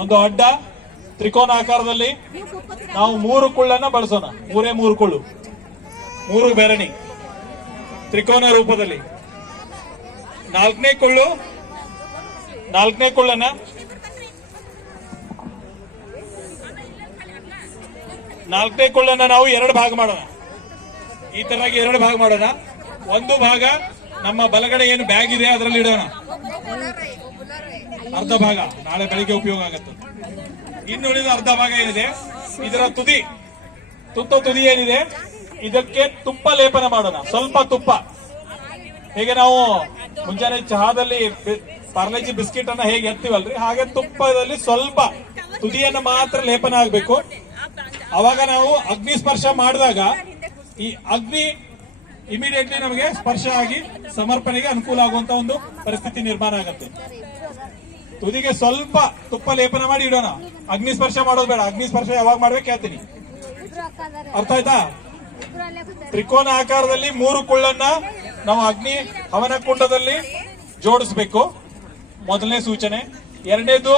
ಒಂದು ಅಡ್ಡ ತ್ರಿಕೋನ ಆಕಾರದಲ್ಲಿ ನಾವು ಮೂರು ಕುಳ್ಳನ್ನ ಬಳಸೋಣ. ಮೂರೇ ಮೂರು ಕುಳ್ಳು. ಮೂರು ಬೆರಣಿ. ತ್ರಿಕೋನ ರೂಪದಲ್ಲಿ. ನಾಲ್ಕನೇ ಕುಳ್ಳು. ನಾಲ್ಕನೇ ಕುಳ್ಳನ್ನ. ನಾಲ್ಕನೇ ಕುಳ್ಳನ್ನ ನಾವು ಎರಡು ಭಾಗ ಮಾಡೋಣ. ಈ ತರನಾಗಿ ಎರಡು ಭಾಗ ಮಾಡೋಣ. ಒಂದು ಭಾಗ ನಮ್ಮ ಬಲಗಡೆ ಏನು ಬ್ಯಾಗ್ ಇದೆ, ಅದರಲ್ಲಿ ಇಡೋಣ. ಅರ್ಧ ಭಾಗ. ನಾಳೆ ಬೆಳಿಗ್ಗೆ ಉಪಯೋಗ ಆಗುತ್ತೆ. ಇನ್ನುಳಿದ ಅರ್ಧ ಭಾಗ ಏನಿದೆ? ಇದರ ತುದಿ. ತುತ್ತ ತುದಿ ಏನಿದೆ? ಇದಕ್ಕೆ ತುಪ್ಪ ಲೇಪನ ಮಾಡೋಣ. ಸ್ವಲ್ಪ ತುಪ್ಪ. ಹೇಗೆ ನಾವು ಮುಂಜಾನೆ ಚಹಾದಲ್ಲಿ ಪಾರ್ಲೆಜಿ ಬಿಸ್ಕೆಟ್ ಅನ್ನ ಹೇಗೆ ಎತ್ತೀವಲ್ರಿ? ಹಾಗೆ ತುಪ್ಪದಲ್ಲಿ ಸ್ವಲ್ಪ ತುದಿಯನ್ನ ಮಾತ್ರ ಲೇಪನ ಆಗ್ಬೇಕು. ಅವಾಗ ನಾವು ಅಗ್ನಿ ಸ್ಪರ್ಶ ಮಾಡಿದಾಗ ಈ ಅಗ್ನಿ ಇಮಿಡಿಯೇಟ್ಲಿ ನಮಗೆ ಸ್ಪರ್ಶ ಆಗಿ ಸಮರ್ಪಣೆಗೆ ಅನುಕೂಲ ಆಗುವಂತ ಒಂದು ಪರಿಸ್ಥಿತಿ ನಿರ್ಮಾಣ ಆಗುತ್ತೆ. ತುದಿಗೆ ಸ್ವಲ್ಪ ತುಪ್ಪ ಲೇಪನ ಮಾಡಿ ಇಡೋಣ. ಅಗ್ನಿಸ್ಪರ್ಶ ಮಾಡೋದು ಬೇಡ. ಅಗ್ನಿ ಸ್ಪರ್ಶ ಯಾವಾಗ ಮಾಡ್ಬೇಕು ಹೇಳ್ತೀನಿ ಅರ್ಥ ಆಯ್ತಾ? ತ್ರಿಕೋನ ಆಕಾರದಲ್ಲಿ ಮೂರು ಕುಳ್ಳನ್ನ ನಾವು ಅಗ್ನಿ ಹವನ ಕುಂಡದಲ್ಲಿ ಜೋಡಿಸ್ಬೇಕು. ಮೊದಲನೇ ಸೂಚನೆ. ಎರಡನೇದು